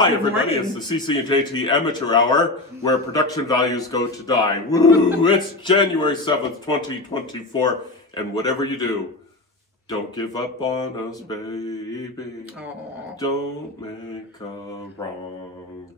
Hi everybody, it's the CC and JT Amateur Hour, where production values go to die. Woo! It's January 7th, 2024, and whatever you do, don't give up on us, baby. Aww. Don't make a wrong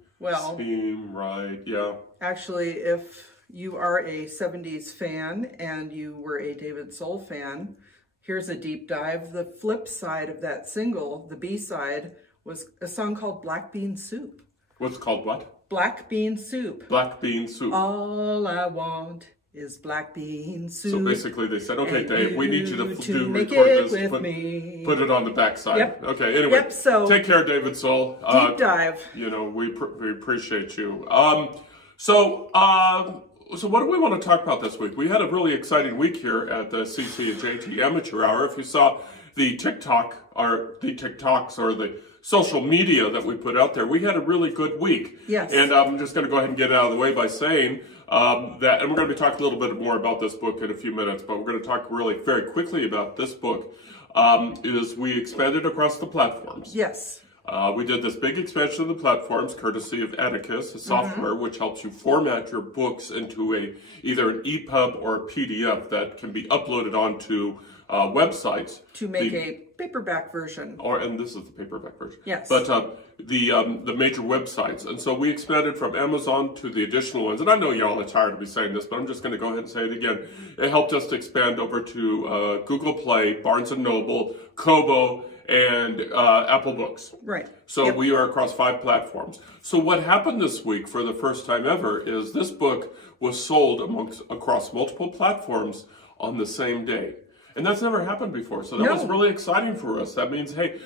seem right. Yeah. Actually, if you are a 70s fan and you were a David Soul fan, here's a deep dive. The flip side of that single, the B-side, was a song called Black Bean Soup. What's called what? Black Bean Soup. Black Bean Soup. All I want is black bean soup. So basically they said, okay, Dave, we need you to make record it this, with me. Put it on the backside. Yep. Okay, anyway, yep, so take care, David Soul. Deep dive. You know, we appreciate you. So what do we want to talk about this week? We had a really exciting week here at the CC and JT Amateur Hour. If you saw the TikTok, or the TikToks, or the social media that we put out there, we had a really good week. Yes. And I'm just going to go ahead and get it out of the way by saying that, and we're going to be talking a little bit more about this book in a few minutes, but we're going to talk really very quickly about this book, is we expanded across the platforms. Yes. We did this big expansion of the platforms, courtesy of Atticus, a software which helps you format your books into either an EPUB or a PDF that can be uploaded onto websites to make a paperback version. And this is the paperback version. Yes. But the major websites, and so we expanded from Amazon to the additional ones. And I know y'all are tired of me saying this, but I'm just going to go ahead and say it again. It helped us to expand over to Google Play, Barnes and Noble, Kobo, and Apple Books. Right. So we are across 5 platforms. So what happened this week for the first time ever is this book was sold across multiple platforms on the same day. And that's never happened before. So that was really exciting for us. That means, hey,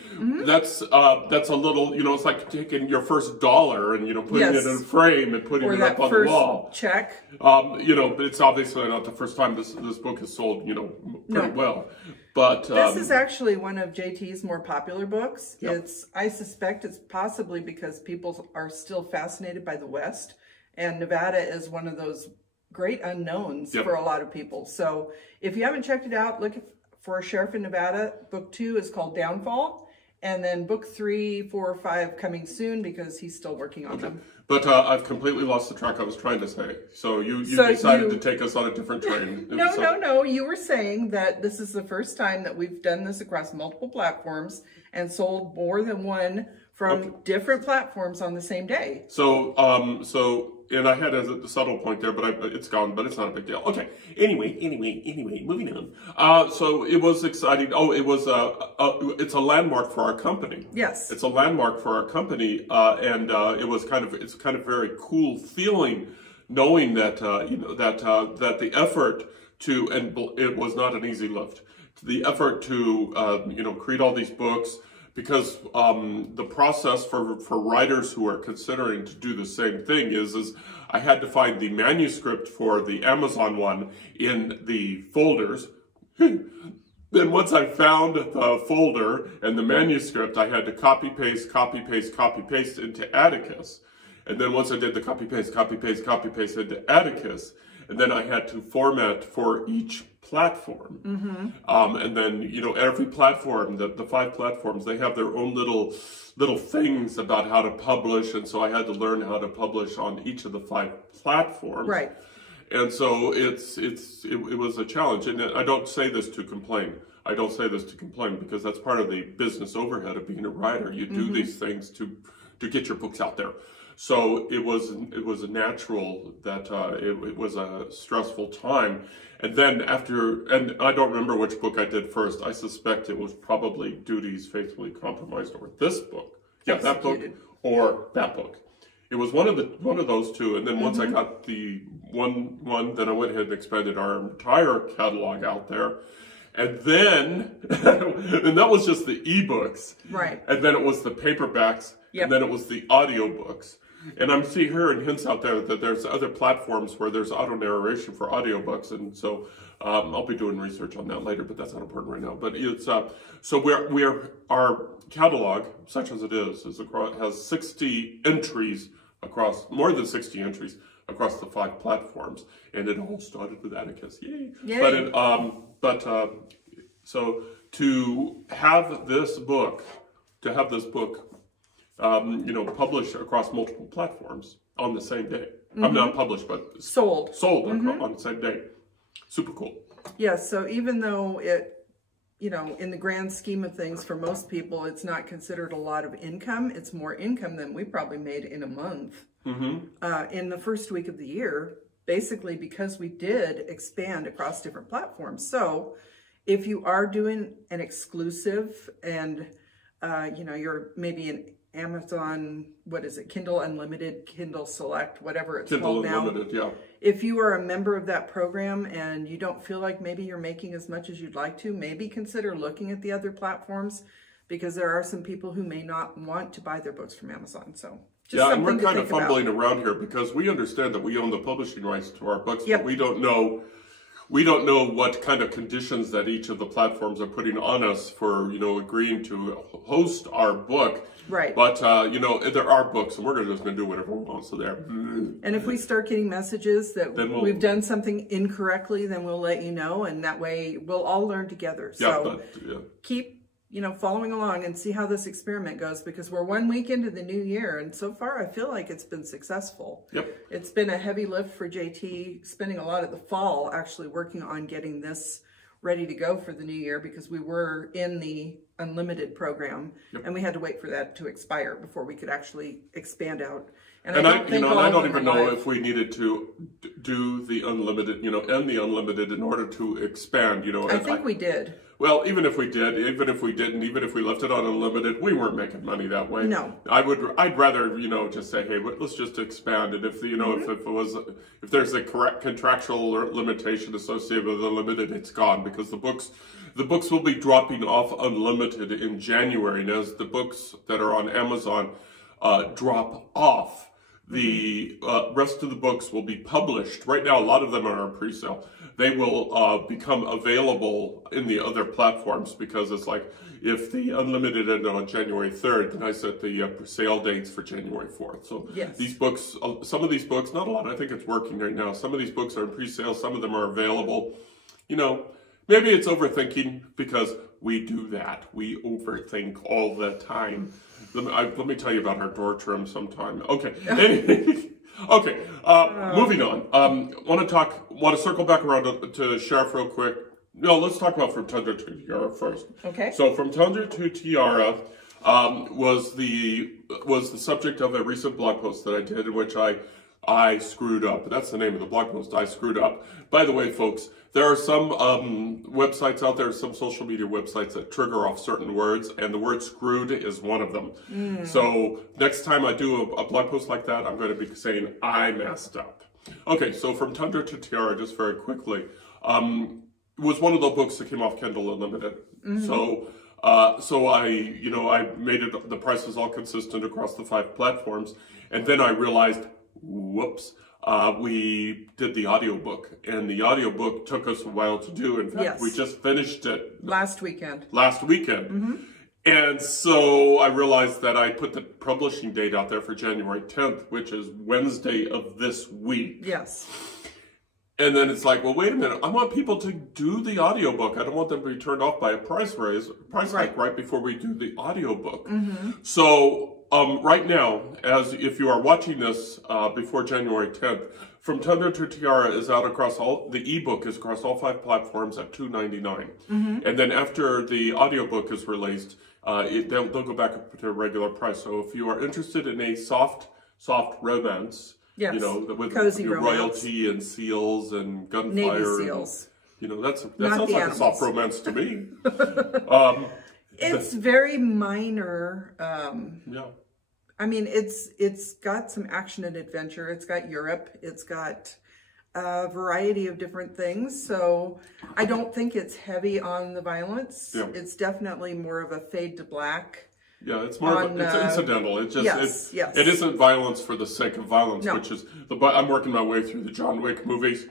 that's a little, it's like taking your first dollar and, putting it in a frame and putting it up on the wall. Check. But it's obviously not the first time this book is sold, pretty well. But this is actually one of JT's more popular books. Yep. I suspect it's possibly because people are still fascinated by the West, and Nevada is one of those great unknowns for a lot of people. So if you haven't checked it out, look for Sheriff in Nevada. Book 2 is called Downfall, and then book 3, 4, 5 coming soon because he's still working on them. But I've completely lost the track I was trying to say. So you decided to take us on a different train. No. You were saying that this is the first time that we've done this across multiple platforms and sold more than one from different platforms on the same day. And I had a subtle point there, but it's gone, but it's not a big deal. Okay. Anyway, moving on. So it was exciting. It's a landmark for our company. Yes. It's a landmark for our company, and it's kind of very cool feeling knowing that, that the effort and it was not an easy lift. The effort to, create all these books, because the process for writers who are considering to do the same thing is I had to find the manuscript for the Amazon one in the folders. Then once I found the folder and the manuscript, I had to copy paste into Atticus. And then once I did the copy paste into Atticus, and then I had to format for each platform. And then, every platform, the 5 platforms, they have their own little things about how to publish. And so I had to learn how to publish on each of the 5 platforms. Right. And so it was a challenge. And I don't say this to complain. I don't say this to complain because that's part of the business overhead of being a writer. You do these things to get your books out there. So it was a natural that it was a stressful time. And then and I don't remember which book I did first. I suspect it was probably Duties Faithfully Compromised or this book. Yeah, that book or that book. It was one of those two. And then once I got the one, then I went ahead and expanded our entire catalog out there. And then, and that was just the ebooks. Right. And then it was the paperbacks. Yep. And then it was the audiobooks. And I'm seeing hearing hints out there that there's other platforms where there's auto-narration for audiobooks. And so I'll be doing research on that later, but that's not important right now. But it's, so our catalog, such as it is has 60 entries across, more than 60 entries across the 5 platforms. And it all started with Atticus. Yay. Yay. So to have this book, you know, publish across multiple platforms on the same day. I'm not published, but sold on the same day. Super cool. Yes. So even though it, you know, in the grand scheme of things, for most people, it's not considered a lot of income. It's more income than we probably made in a month. In the first week of the year, basically because we did expand across different platforms. So if you are doing an exclusive and, you know, you're maybe an Amazon, what is it, Kindle Unlimited, Kindle Select, whatever it's called now. Kindle Unlimited, yeah. If you are a member of that program and you don't feel like maybe you're making as much as you'd like to, maybe consider looking at the other platforms, because there are some people who may not want to buy their books from Amazon. So just yeah, and we're kind of fumbling around here because we understand that we own the publishing rights to our books, but we don't know what kind of conditions that each of the platforms are putting on us for, you know, agreeing to host our book. Right. But, you know, there are books, and we're just going to do whatever we want, so there. And if we start getting messages that we've done something incorrectly, then we'll let you know, and that way we'll all learn together. So keep, you know, following along and see how this experiment goes, because we're 1 week into the new year, and so far I feel like it's been successful. Yep. It's been a heavy lift for JT, spending a lot of the fall actually working on getting this ready to go for the new year, because we were in the unlimited program and we had to wait for that to expire before we could actually expand out. And I don't even know if we needed to do the unlimited, you know, end the unlimited in order to expand, you know. I think we did. Well, even if we did, even if we didn't, even if we left it on unlimited, we weren't making money that way. No. I'd rather, you know, just say, hey, let's just expand it. If, you know, if there's a correct contractual limitation associated with unlimited, it's gone, because the books will be dropping off unlimited in January. And as the books that are on Amazon drop off, the rest of the books will be published. Right now, a lot of them are on pre-sale. They will become available in the other platforms, because it's like, if the unlimited ended on January 3rd, then I set the sale dates for January 4th. So these books, some of these books, not a lot, I think it's working right now. Some of these books are in pre-sale, some of them are available. You know, maybe it's overthinking, because we do that. We overthink all the time. Let me tell you about our door trim sometime. Okay. Okay. Moving on. Want to circle back around to Sheriff real quick. No, let's talk about From Tundra to Tiara first. Okay. So From Tundra to Tiara was the subject of a recent blog post that I did, in which I screwed up. That's the name of the blog post. I screwed up. By the way, folks, there are some websites out there, some social media websites that trigger off certain words, and the word screwed is one of them. So next time I do a blog post like that, I'm going to be saying I messed up. Okay, so From Tundra to Tiara, just very quickly, was one of the books that came off Kindle Unlimited. So I made it, the price was all consistent across the 5 platforms, and then I realized, whoops, we did the audiobook, and the audiobook took us a while to do. In fact, we just finished it last weekend. And so I realized that I put the publishing date out there for January 10th, which is Wednesday of this week. Yes. And then it's like, well, wait a minute. I want people to do the audiobook. I don't want them to be turned off by a price hike right before we do the audiobook. So right now, if you are watching this before January 10th, From Tundra to Tiara is out across the ebook is across all 5 platforms at $2.99. And then after the audiobook is released, they'll go back up to a regular price. So if you are interested in a soft romance, you know, with cozy royalty and seals and gunfire, Navy seals. You know, that sounds like a soft romance to me. It's very minor. I mean, it's got some action and adventure. It's got Europe. It's got a variety of different things. So I don't think it's heavy on the violence. It's definitely more of a fade to black. Yeah, it's more of it's incidental. It just it isn't violence for the sake of violence, which is I'm working my way through the John Wick movies.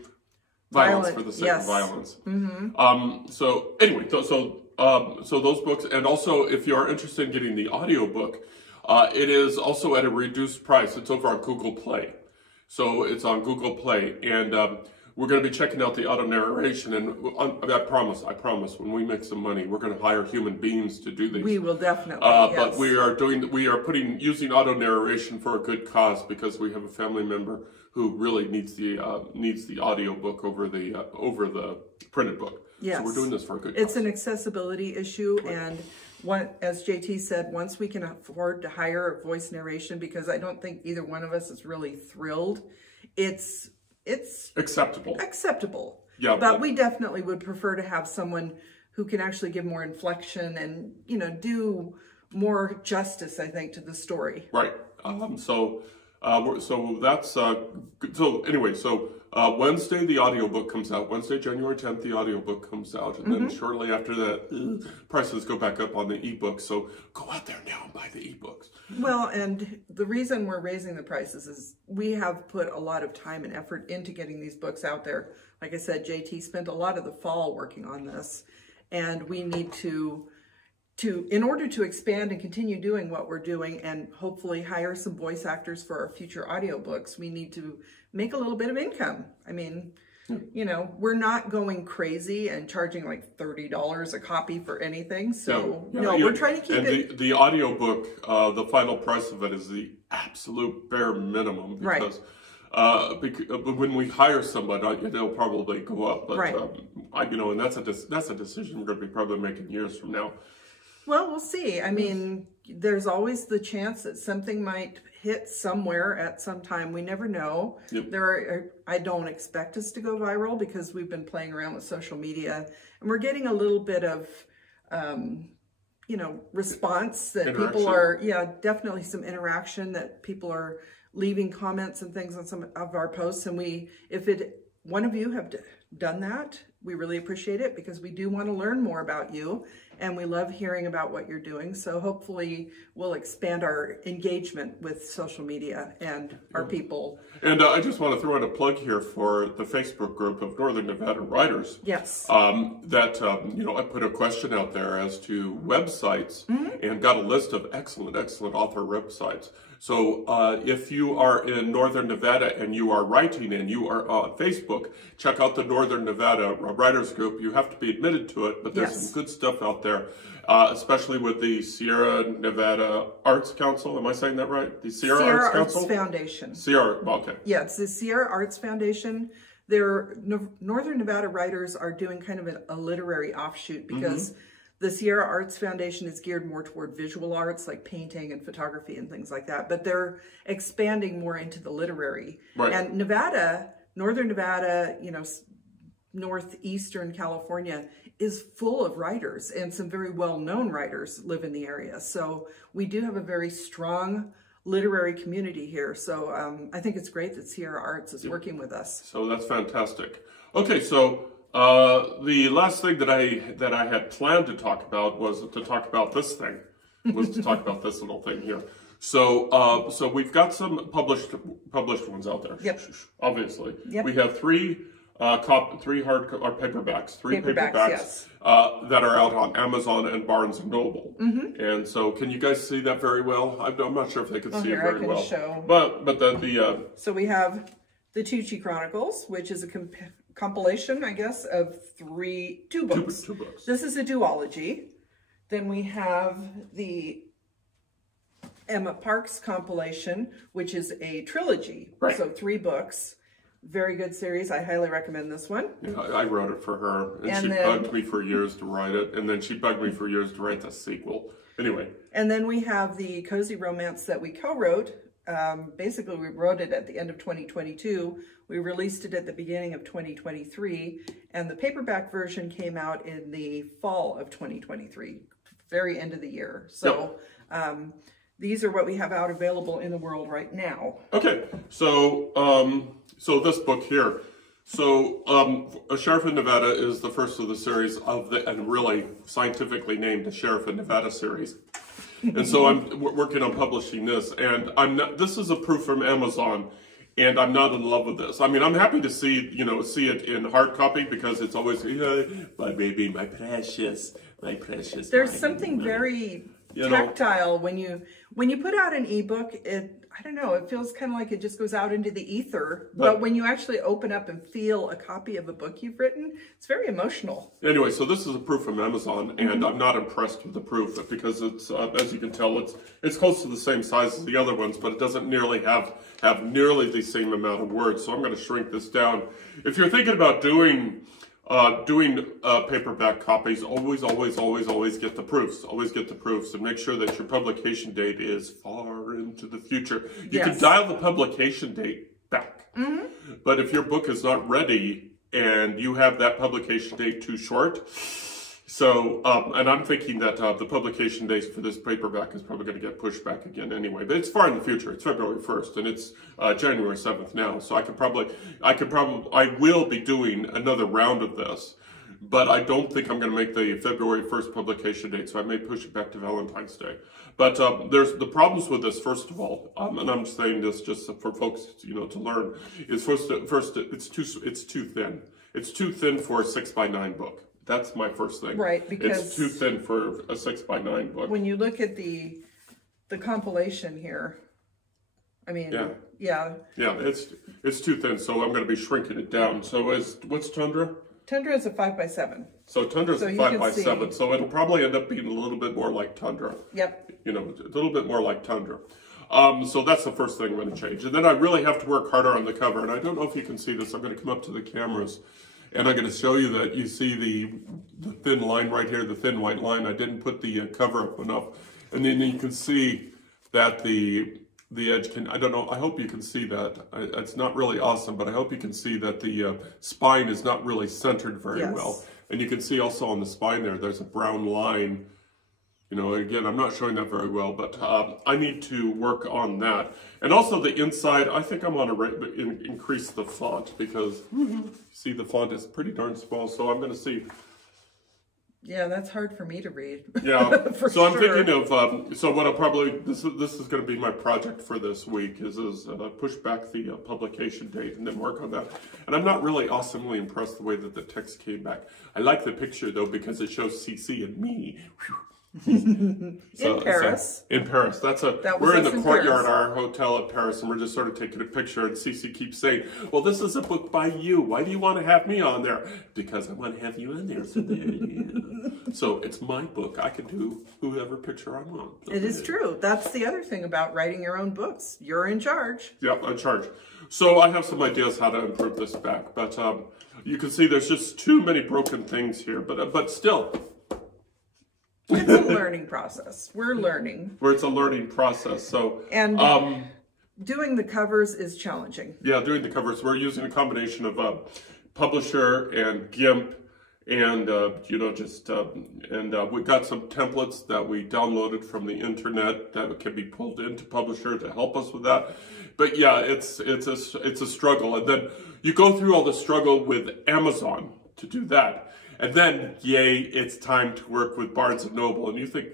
Violence for the sake of violence. So anyway, so those books, and also if you are interested in getting the audiobook, it is also at a reduced price. It's over on Google Play. So it's on Google Play, and we're going to be checking out the auto-narration, and I promise, when we make some money, we're going to hire human beings to do these. We will definitely, yes. But we are using auto-narration for a good cause, because we have a family member who really needs the audiobook over the printed book. Yes. So we're doing this for a good cause. It's an accessibility issue, and as JT said, once we can afford to hire a voice narration, because I don't think either one of us is really thrilled, it's acceptable. Yeah, but we definitely would prefer to have someone who can actually give more inflection and, you know, do more justice, I think, to the story. Right. So Wednesday the audiobook comes out. Wednesday, January 10th, the audiobook comes out, and then shortly after that, prices go back up on the ebook. So go out there now and buy the ebooks. Well, and the reason we're raising the prices is we have put a lot of time and effort into getting these books out there. Like I said, JT spent a lot of the fall working on this, and we need to in order to expand and continue doing what we're doing and hopefully hire some voice actors for our future audiobooks, we need to make a little bit of income. I mean, you know, we're not going crazy and charging like $30 a copy for anything. So we're trying to keep it. And the audiobook, the final price of it is the absolute bare minimum, because when we hire somebody, they'll probably go up. But and that's a decision we're going to be probably making years from now. Well, we'll see. I mean, there's always the chance that something might hit somewhere at some time. We never know. Yep. I don't expect us to go viral, because we've been playing around with social media, and we're getting a little bit of, response that people are, definitely some interaction, that people are leaving comments and things on some of our posts. And if one of you have done that, we really appreciate it, because we do want to learn more about you, and we love hearing about what you're doing. So hopefully we'll expand our engagement with social media and our people. And I just want to throw in a plug here for the Facebook group of Northern Nevada Writers. Yes. I put a question out there as to websites, and got a list of excellent author websites. So if you are in Northern Nevada and you are writing and you are on Facebook, check out the Northern Nevada Writers Group. You have to be admitted to it, but there's some good stuff out there, especially with the Sierra Nevada Arts Council. Am I saying that right? The Sierra Arts Council? Arts Foundation. Sierra, okay. Yeah, it's the Sierra Arts Foundation. Northern Nevada writers are doing kind of a literary offshoot, because the Sierra Arts Foundation is geared more toward visual arts, like painting and photography and things like that. But they're expanding more into the literary. Right. And Northern Nevada, northeastern California is full of writers, and some very well-known writers live in the area. So we do have a very strong literary community here. So I think it's great that Sierra Arts is working with us. So that's fantastic. Okay, so the last thing that I had planned to talk about was to talk about this thing, to talk about this little thing here. So we've got some published ones out there. Yep. Obviously. Yep. We have three paperbacks yes. That are out on Amazon and Barnes and Noble. And so, can you guys see that very well? I'm not sure if they can see it very well. Show. But then so we have the Tucci Chronicles, which is a compilation, I guess, of two books. Two books. This is a duology. Then we have the Emma Parks compilation, which is a trilogy. Right. So 3 books. Very good series. I highly recommend this one. Yeah, I wrote it for her, and she bugged me for years to write it, and then she bugged me for years to write the sequel. Anyway. And then we have the cozy romance that we co-wrote. Basically, we wrote it at the end of 2022. We released it at the beginning of 2023, and the paperback version came out in the fall of 2023, very end of the year. So these are what we have out available in the world right now. Okay, so so this book here. So A Sheriff in Nevada is the first of the series of and really scientifically named the Sheriff in Nevada series. And so I'm working on publishing this, and this is a proof from Amazon, and I'm not in love with this. I mean, I'm happy to see it in hard copy, because it's always, my baby, my precious. There's something very tactile when you put out an ebook. I don't know, it feels kind of like it just goes out into the ether. But when you actually open up and feel a copy of a book you've written, it's very emotional. Anyway, so this is a proof from Amazon, and I'm not impressed with the proof because it's, as you can tell, it's close to the same size as the other ones, but it doesn't nearly have nearly the same amount of words. So I'm going to shrink this down. If you're thinking about doing paperback copies, always get the proofs. Always get the proofs, and make sure that your publication date is far into the future. You can dial the publication date back, but if your book is not ready and you have that publication date too short, so and I'm thinking that the publication date for this paperback is probably going to get pushed back again anyway. But it's far in the future. It's February 1st, and it's January 7th now. So I will be doing another round of this, but I don't think I'm going to make the February 1st publication date. So I may push it back to Valentine's Day. But there's the problems with this. First of all, and I'm saying this just for folks, to learn, is first it's too thin. It's too thin for a 6x9 book. That's my first thing. Right, because it's too thin for a 6x9 book. When you look at the compilation here, I mean, yeah, it's too thin. So I'm going to be shrinking it down. So what's Tundra? Tundra is a 5x7. So Tundra's a 5x7. So it'll probably end up being a little bit more like Tundra. Yep. A little bit more like Tundra. So that's the first thing I'm going to change. And then I really have to work harder on the cover. And I don't know if you can see this. I'm going to come up to the cameras. And I'm going to show you that you see the thin line right here, the thin white line. I didn't put the cover up enough. And then you can see that the edge can, I don't know, I hope you can see that. It's not really awesome, but I hope you can see that the spine is not really centered very well. And you can see also on the spine there's a brown line. Again, I'm not showing that very well, but I need to work on that. And also the inside, I think I'm going to increase the font because, see, the font is pretty darn small. So I'm going to see. Yeah, that's hard for me to read. Yeah, so I'm thinking of, so what I'll probably, this is going to be my project for this week, is push back the publication date and then work on that. And I'm not really awesomely impressed the way that the text came back. I like the picture, though, because it shows CC and me. In Paris. In Paris. We're in the courtyard of our hotel at Paris, and we're just sort of taking a picture, and Cece keeps saying, well, this is a book by you. Why do you want to have me on there? Because I want to have you on there. So it's my book. I can do whoever picture I want. It is true. That's the other thing about writing your own books. You're in charge. Yep, in charge. So I have some ideas how to improve this back, but you can see there's just too many broken things here, but still. It's a learning process. We're learning. It's a learning process. So and doing the covers is challenging. Yeah, doing the covers. We're using a combination of Publisher and GIMP, and we got some templates that we downloaded from the internet that can be pulled into Publisher to help us with that. But yeah, it's a struggle, and then you go through all the struggle with Amazon to do that. And then, yay, it's time to work with Barnes & Noble. And you think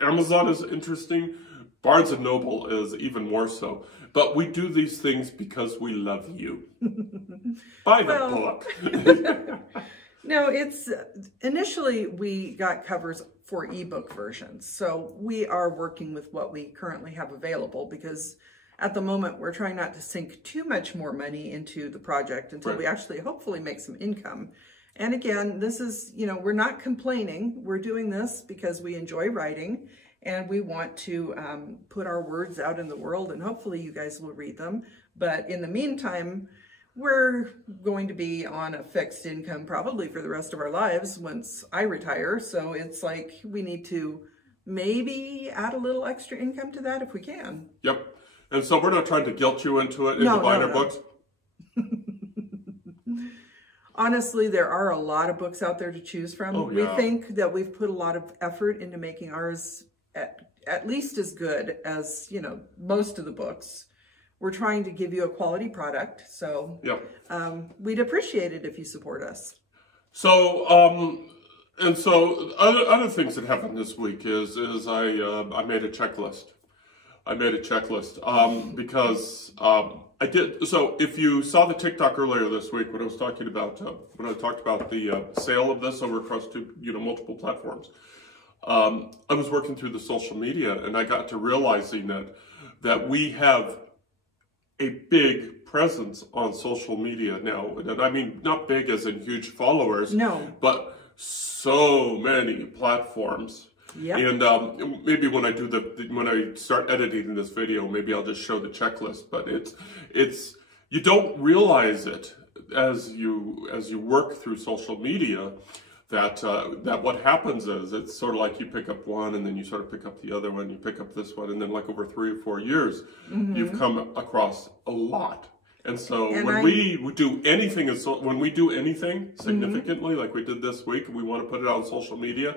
Amazon is interesting? Barnes & Noble is even more so. But we do these things because we love you. Buy the book. No, it's initially we got covers for ebook versions. So we are working with what we currently have available because at the moment we're trying not to sink too much more money into the project until we actually hopefully make some income. And again, this is, we're not complaining. We're doing this because we enjoy writing and we want to put our words out in the world, and hopefully you guys will read them. But in the meantime, we're going to be on a fixed income probably for the rest of our lives once I retire. So it's like we need to maybe add a little extra income to that if we can. Yep. And so we're not trying to guilt you into it, into buying our books. Honestly, there are a lot of books out there to choose from. Oh, yeah. We think that we've put a lot of effort into making ours at least as good as, most of the books. We're trying to give you a quality product. So we'd appreciate it if you support us. So, other things that happened this week is I made a checklist. Because I did. So if you saw the TikTok earlier this week when I was talking about when I talked about the sale of this over across multiple platforms, I was working through the social media and I got to realizing that that we have a big presence on social media now. And I mean, not big as in huge followers, no, but so many platforms. Yep. And maybe when I start editing this video, maybe I'll just show the checklist. But it's you don't realize it as you work through social media that what happens is it's sort of like you pick up one and then you sort of pick up the other one, you pick up this one, and then like over 3 or 4 years, you've come across a lot. And so when we do anything significantly, like we did this week, and we want to put it out on social media,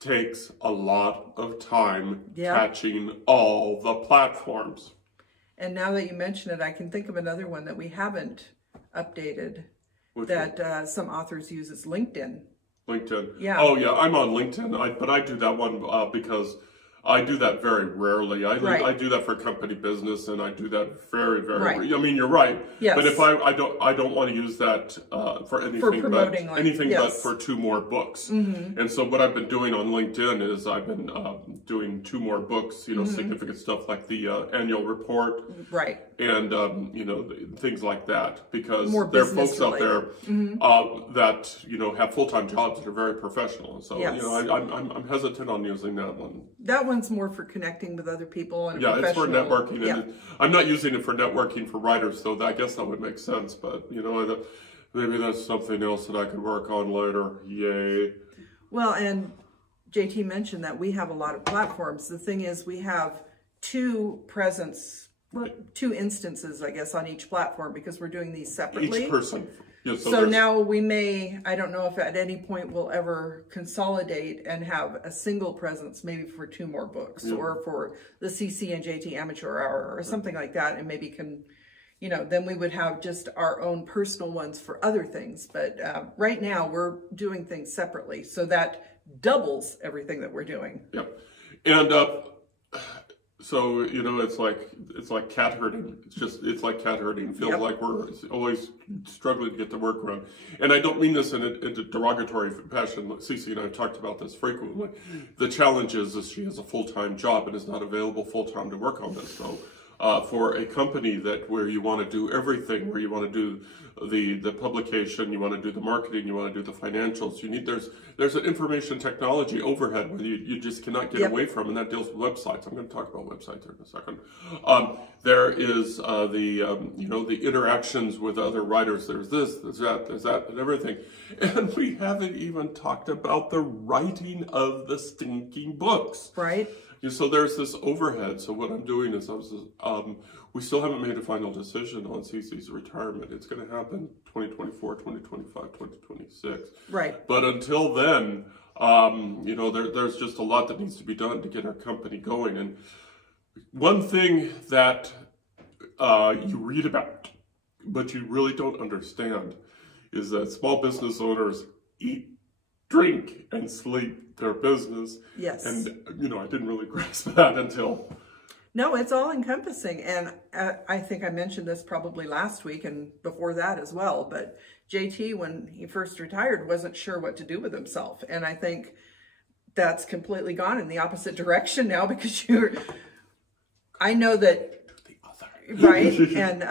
takes a lot of time catching all the platforms. And now that you mention it, I can think of another one that we haven't updated that some authors use is LinkedIn. LinkedIn. Yeah. Oh, yeah. I'm on LinkedIn, but I do that one because I do that very rarely. I do that for company business, and I do that very, very rarely. I mean, you're right. Yes. But if I don't want to use that for anything but for 2 more books. And so what I've been doing on LinkedIn is I've been doing 2 more books, you know, significant stuff like the annual report. Right. And, you know, things like that, because there are folks out there that, you know, have full-time jobs that are very professional. So, you know, I'm hesitant on using that one. That one's more for connecting with other people. And it's for networking. And I'm not using it for networking for writers, so I guess that would make sense. But, you know, maybe that's something else that I could work on later. Yay. Well, and JT mentioned that we have a lot of platforms. The thing is, we have 2 instances, I guess, on each platform, because we're doing these separately. Each person. Yeah, so now we may, I don't know if at any point we'll ever consolidate and have a single presence, maybe for 2 more books, or for the CC and JT Amateur Hour or something like that, and maybe you know, then we would have just our own personal ones for other things. But right now we're doing things separately, so that doubles everything that we're doing. Yep. And so, you know, it's like cat herding. It's like cat herding. It feels like we're always struggling to get the work around. And I don't mean this in a derogatory fashion. Cece and I have talked about this frequently. The challenge is she has a full-time job and is not available full-time to work on this. So for a company where you want to do everything, where you want to do the publication, you want to do the marketing, you want to do the financials, there's an information technology overhead where you just cannot get away from, and that deals with websites. I'm going to talk about websites in a second. There is you know, the interactions with other writers. There's this, there's that, and everything. And we haven't even talked about the writing of the stinking books. Right. So there's this overhead. So what I'm doing is we still haven't made a final decision on Cece's retirement. It's going to happen 2024, 2025, 2026. Right. But until then, you know, there's just a lot that needs to be done to get our company going. And one thing that you read about, but you really don't understand, is that small business owners eat, drink, and sleep their business. Yes. And, you know, I didn't really grasp that until... No, it's all encompassing. And I think I mentioned this probably last week and before that as well. But JT, when he first retired, wasn't sure what to do with himself. And I think that's completely gone in the opposite direction now, because I know that... Right. And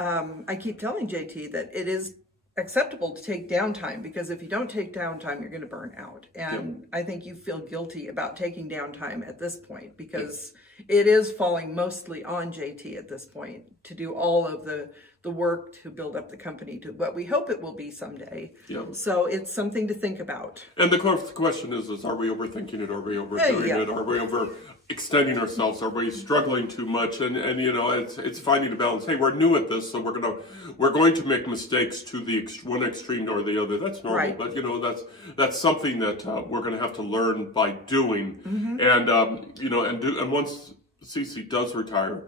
I keep telling JT that it is acceptable to take downtime, because if you don't take downtime, you're going to burn out. And I think you feel guilty about taking downtime at this point, because it is falling mostly on JT at this point to do all of the work to build up the company to what we hope it will be someday. So it's something to think about. And the question is are we overthinking it? Are we overdoing it? Are we overextending ourselves? Are we struggling too much? And you know, it's finding a balance. Hey, we're new at this, so we're going to make mistakes to the one extreme or the other. That's normal. Right. But you know, that's something that we're going to have to learn by doing. And you know, and once Cece does retire,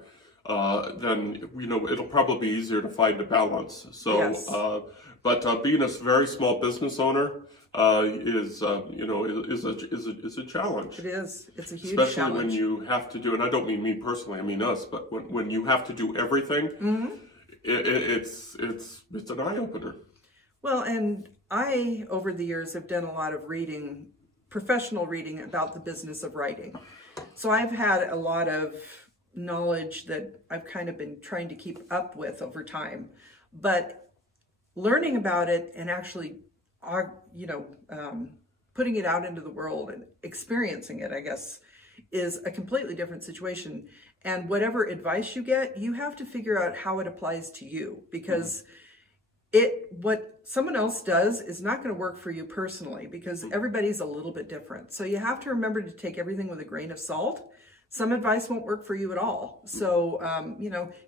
then, you know, it'll probably be easier to find a balance. So, but being a very small business owner is a challenge. It is. It's a huge challenge. Especially when you have to do, and I don't mean me personally, I mean us, but when you have to do everything, it's an eye-opener. Well, and I, over the years, have done a lot of reading, professional reading about the business of writing. So I've had a lot of knowledge that I've kind of been trying to keep up with over time. But learning about it and actually, putting it out into the world and experiencing it, I guess, is a completely different situation. And whatever advice you get, you have to figure out how it applies to you, because what someone else does is not going to work for you personally, because everybody's a little bit different. So you have to remember to take everything with a grain of salt. Some advice won't work for you at all. So,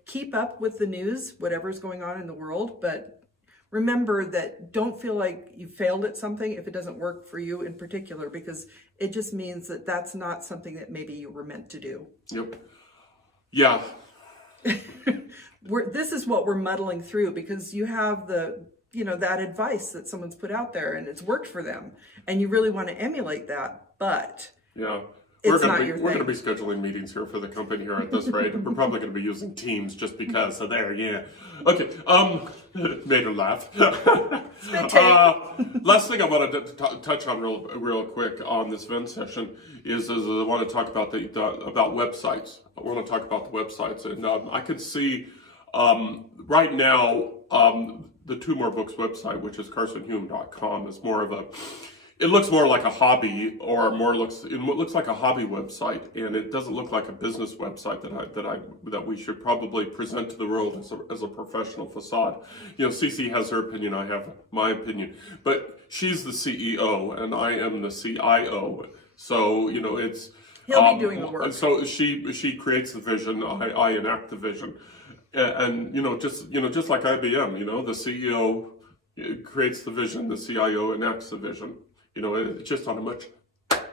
keep up with the news, whatever's going on in the world, but remember that don't feel like you failed at something if it doesn't work for you in particular, because it just means that that's not something that maybe you were meant to do. Yep. Yeah. This is what we're muddling through, because you have that advice that someone's put out there and it's worked for them, and you really want to emulate that, but yeah. We're going to be scheduling meetings here for the company here at this rate. We're probably going to be using Teams just because. So there, yeah. Okay. Made her laugh. Last thing I want to touch on real quick on this Venn session is I want to talk about about websites. I want to talk about the websites, and I could see right now the Two More Books website, which is carsonhume.com, is more of a. It looks more like a hobby, or it looks like a hobby website, and it doesn't look like a business website that we should probably present to the world as a professional facade. Cece has her opinion, I have my opinion, but she's the CEO and I am the CIO. So it's he'll be doing the work. So she creates the vision, I enact the vision, and just like IBM, the CEO creates the vision, the CIO enacts the vision. It's just on a much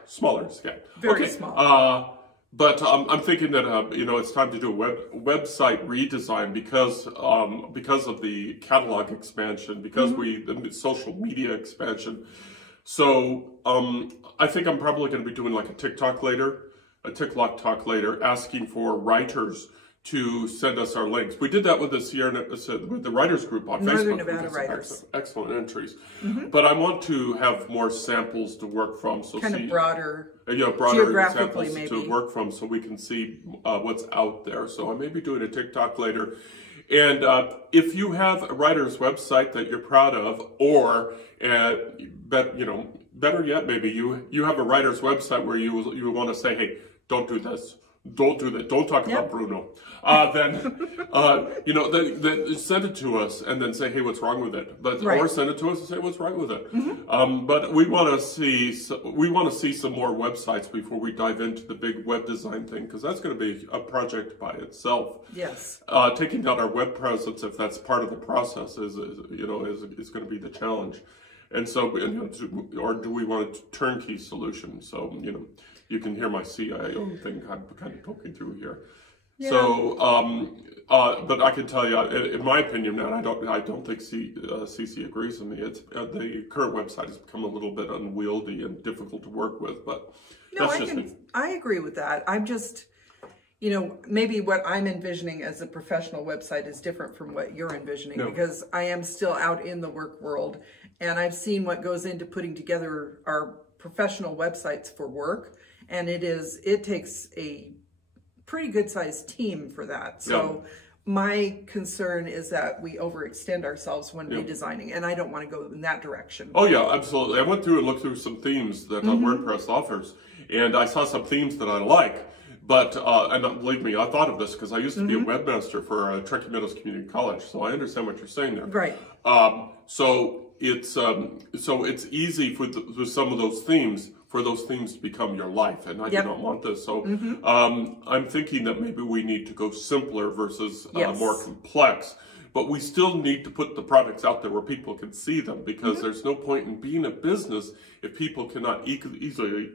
smaller scale. Very small. But I'm thinking that it's time to do a website redesign because of the catalog expansion, because the social media expansion. So I think I'm probably going to be doing like a TikTok talk later, asking for writers to send us our links. We did that with the writers group on Northern Facebook. Nevada writers. Excellent entries. But I want to have more samples to work from. So kind of broader examples maybe. to work from, so we can see what's out there. So I may be doing a TikTok later. And if you have a writer's website that you're proud of, or better yet, maybe you have a writer's website where you want to say, hey, don't do this. Don't do that. Don't talk about Bruno. Then send it to us and then say, hey, what's wrong with it? Or send it to us and say what's right with it. But we want to see some more websites before we dive into the big web design thing, because that's going to be a project by itself. Yes. Taking down our web presence, if that's part of the process, is going to be the challenge. And so, or do we want a turnkey solution? So you can hear my CIO thing I'm kind of poking through here. Yeah. So, but I can tell you, in my opinion, and I don't think CC agrees with me. It's the current website has become a little bit unwieldy and difficult to work with. But no, I agree with that. I'm just, maybe what I'm envisioning as a professional website is different from what you're envisioning, because I am still out in the work world, and I've seen what goes into putting together our professional websites for work. And it takes a pretty good sized team for that. So my concern is that we overextend ourselves when redesigning, and I don't want to go in that direction. Oh yeah, absolutely. I went through and looked through some themes that WordPress offers, and I saw some themes that I like. But, and believe me, I thought of this because I used to be a webmaster for Truckee Meadows Community College, so I understand what you're saying there. Right. So it's easy for some of those themes, for those themes to become your life, and I do not want this. So I'm thinking that maybe we need to go simpler versus more complex, but we still need to put the products out there where people can see them, because there's no point in being a business if people cannot easily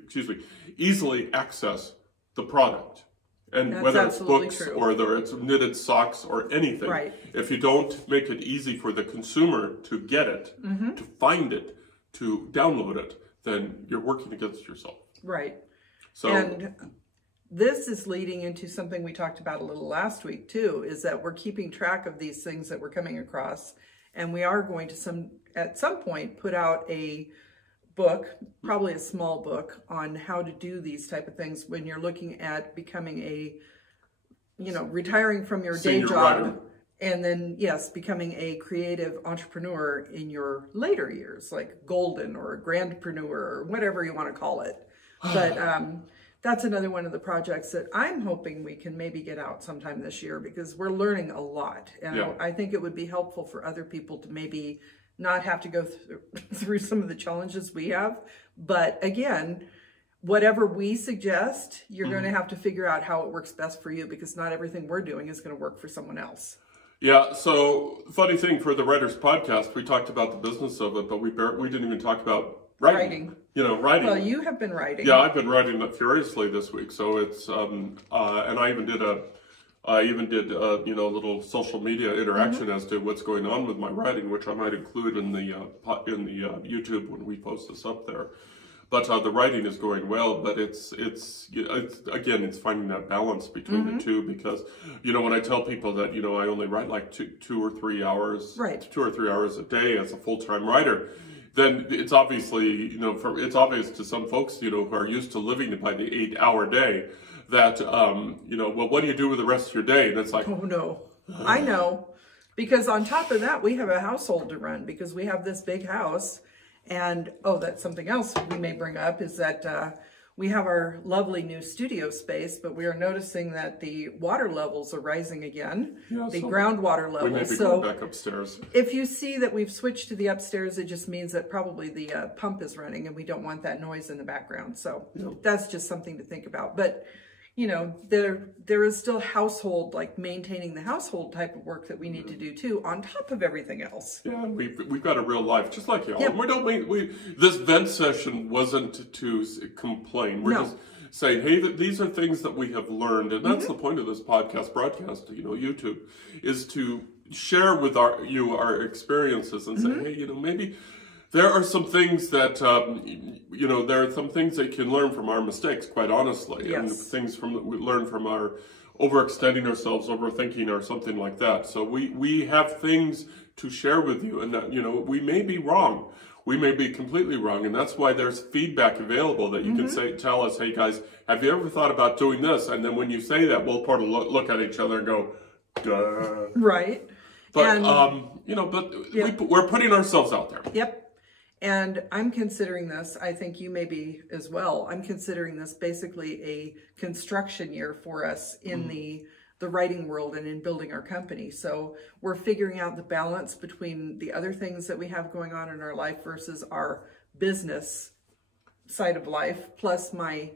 access the product. And that's whether it's books true. or whether it's knitted socks or anything, if you don't make it easy for the consumer to get it, to find it, to download it, then you're working against yourself. Right. So, and this is leading into something we talked about a little last week too, is that we're keeping track of these things that we're coming across, and we are going to at some point put out a book, probably a small book, on how to do these type of things when you're looking at becoming a you know, retiring from your day job writer. And then, yes, becoming a creative entrepreneur in your later years, like golden or a grandpreneur or whatever you want to call it. But that's another one of the projects that I'm hoping we can maybe get out sometime this year, because we're learning a lot. And I think it would be helpful for other people to maybe not have to go through some of the challenges we have. But again, whatever we suggest, you're going to have to figure out how it works best for you, because not everything we're doing is going to work for someone else. Yeah, so funny thing, for the Writers Podcast, we talked about the business of it, but we didn't even talk about writing. You know, writing. Well, you have been writing. Yeah, I've been writing furiously this week. So it's and I even did you know, a little social media interaction as to what's going on with my writing, which I might include in the YouTube when we post this up there. But the writing is going well, but it's again, it's finding that balance between the two, because, you know, when I tell people that, you know, I only write like two or three hours a day as a full-time writer, then it's obviously, you know, it's obvious to some folks, you know, who are used to living by the 8-hour day, that, you know, well, what do you do with the rest of your day? And it's like, oh no, I know, because on top of that, we have a household to run, because we have this big house. And, oh, that's something else we may bring up, is that we have our lovely new studio space, but we are noticing that the water levels are rising again, the groundwater levels. We may be going back upstairs. If you see that we've switched to the upstairs, it just means that probably the pump is running, and we don't want that noise in the background. So that's just something to think about. But, you know, there is still household, like maintaining the household type of work that we need to do too, on top of everything else. Yeah, we've got a real life, just like y'all. We this vent session wasn't to complain. We're just saying, hey, these are things that we have learned, and that's the point of this podcast broadcast. You know, YouTube is to share with our experiences and say, hey, you know, maybe there are some things that, you know, there are some things that you can learn from our mistakes, quite honestly. And things we learn from our overextending ourselves, overthinking, or something like that. So we have things to share with you, and that, you know, we may be wrong. We may be completely wrong, and that's why there's feedback available that you can tell us, hey guys, have you ever thought about doing this? And then when you say that, we'll part of look at each other and go, duh. Right. But, you know, we're putting ourselves out there. Yep. And I'm considering this, I think you may be as well, I'm considering this basically a construction year for us in the writing world and in building our company. So we're figuring out the balance between the other things that we have going on in our life versus our business side of life, plus my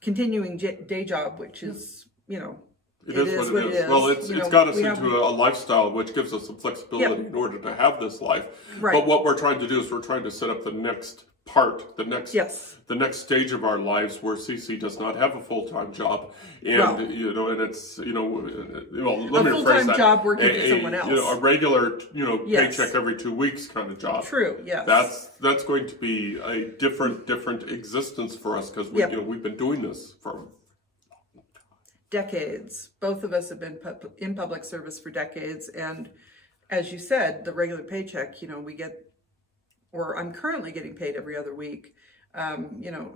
continuing day job, which is, you know, It is what it is. Well, it's got us into a lifestyle which gives us some flexibility in order to have this life. Right. But what we're trying to do is we're trying to set up the next part, the next stage of our lives where CC does not have a full-time job, and you know, and it's, you know, well, let me rephrase that. A full-time job working for someone else. You know, a regular, you know, paycheck every 2 weeks kind of job. True. Yes. That's going to be a different existence for us, because you know, we've been doing this for decades. Both of us have been in public service for decades, and as you said, the regular paycheck, you know, we get, or I'm currently getting paid every other week. You know,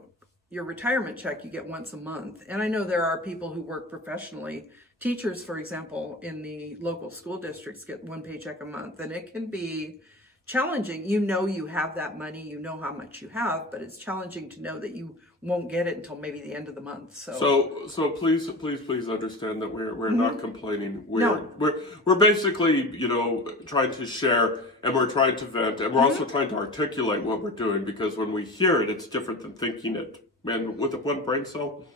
your retirement check you get once a month, and I know there are people who work professionally. Teachers, for example, in the local school districts get one paycheck a month, and it can be challenging. You know, you have that money, you know how much you have, but it's challenging to know that you won't get it until maybe the end of the month. So please understand that we're not complaining. We're basically, you know, trying to share, and we're trying to vent, and we're also trying to articulate what we're doing, because when we hear it, it's different than thinking it. And with the one brain cell.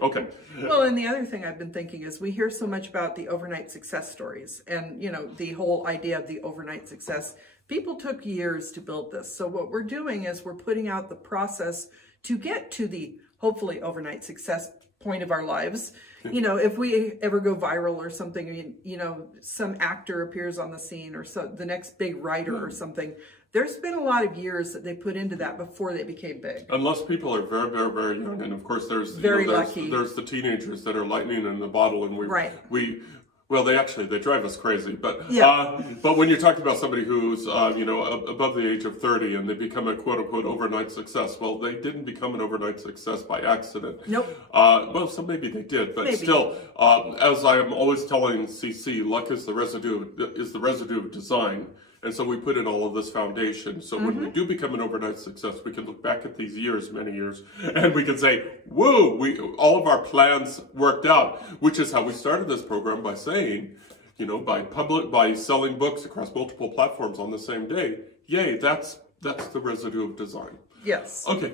Okay. Well, and the other thing I've been thinking is we hear so much about the overnight success stories, and, you know, the whole idea of the overnight success. People took years to build this. So what we're doing is we're putting out the process to get to the hopefully overnight success point of our lives. You know, if we ever go viral or something, you know, some actor appears on the scene, or so the next big writer or something. There's been a lot of years that they put into that before they became big. Unless people are very, very, very young, and of course there's the teenagers that are lightning in the bottle, and Well, they drive us crazy, but yeah. But when you're talking about somebody who's above the age of 30 and they become a quote unquote overnight success, well, they didn't become an overnight success by accident. Nope. Well, so maybe they did, but still, as I am always telling CC, luck is the residue of design. And so we put in all of this foundation. So when we do become an overnight success, we can look back at these years, many years, and we can say, whoa, all of our plans worked out, which is how we started this program by saying, by selling books across multiple platforms on the same day. Yay, that's the residue of design. Yes. Okay.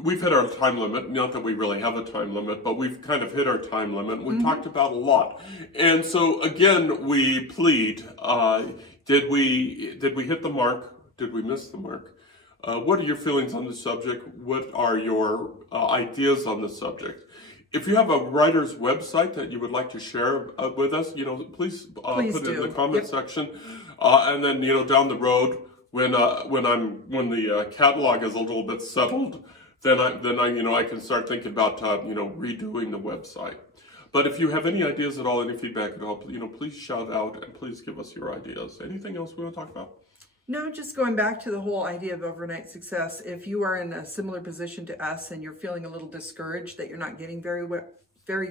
We've hit our time limit. Not that we really have a time limit, but we've kind of hit our time limit. We talked about a lot. And so again, we plead, did we hit the mark? Did we miss the mark? What are your feelings on the subject? What are your ideas on the subject? If you have a writer's website that you would like to share with us, please put it in the comment section. And then, down the road, when the catalog is a little bit settled, then I can start thinking about redoing the website. But if you have any ideas at all, any feedback at all, please shout out and please give us your ideas. Anything else we want to talk about? No, just going back to the whole idea of overnight success. If you are in a similar position to us and you're feeling a little discouraged that you're not getting very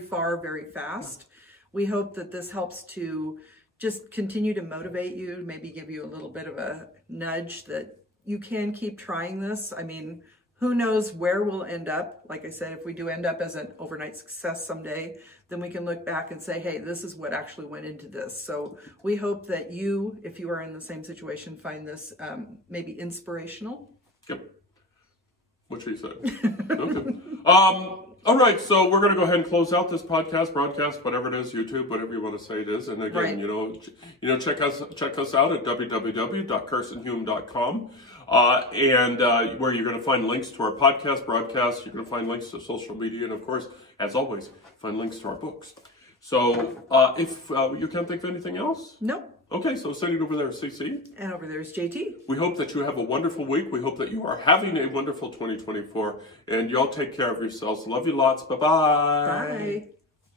far, very fast, we hope that this helps to just continue to motivate you, maybe give you a little bit of a nudge that you can keep trying this. I mean, who knows where we'll end up? Like I said, if we do end up as an overnight success someday, then we can look back and say, hey, this is what actually went into this. So we hope that you, if you are in the same situation, find this maybe inspirational. Yep. What she said. Okay. All right, so we're going to go ahead and close out this podcast, broadcast, whatever it is, YouTube, whatever you want to say it is. And again, check us out at www.carsonhume.com. Where you're going to find links to our podcast, broadcast, you're going to find links to social media, and of course, as always, find links to our books. So if you can't think of anything else? Nope. Okay, so send it over there, CC. And over there is JT. We hope that you have a wonderful week. We hope that you are having a wonderful 2024, and y'all take care of yourselves. Love you lots. Bye-bye. Bye.